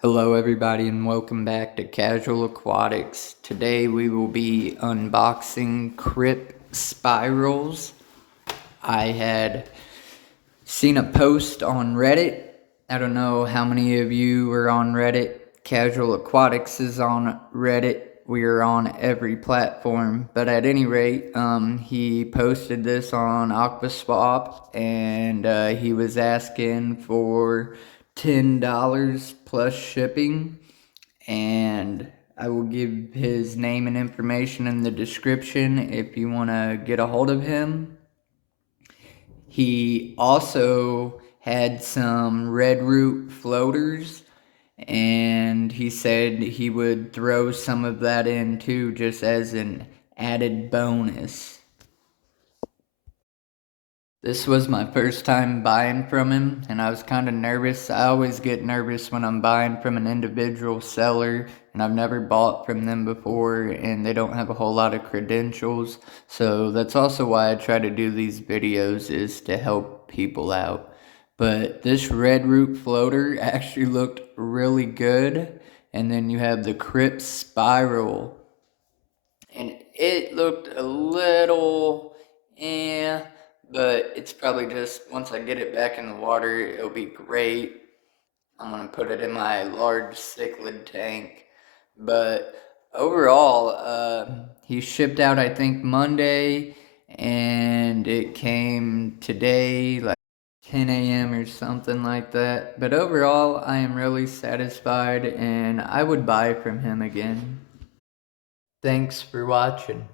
Hello everybody and welcome back to Casual Aquatics. Today we will be unboxing Crypt spirals. I had seen a post on Reddit. I don't know how many of you are on Reddit. Casual Aquatics is on Reddit. We are on every platform, but at any rate, he posted this on Aquaswap, and he was asking for $10 plus shipping, and I will give his name and information in the description if you want to get a hold of him. He also had some red root floaters, and he said he would throw some of that in too, just as an added bonus. This was my first time buying from him, and I was kind of nervous. I always get nervous when I'm buying from an individual seller, and I've never bought from them before, and they don't have a whole lot of credentials. So that's also why I try to do these videos, is to help people out. But this red root floater actually looked really good. And then you have the Crypt spiral, and it looked a little but it's probably just, once I get it back in the water, it'll be great. I'm gonna put it in my large cichlid tank. But overall, he shipped out I think Monday, and it came today like 10 a.m. or something like that. But overall, I am really satisfied, and I would buy from him again. Thanks for watching.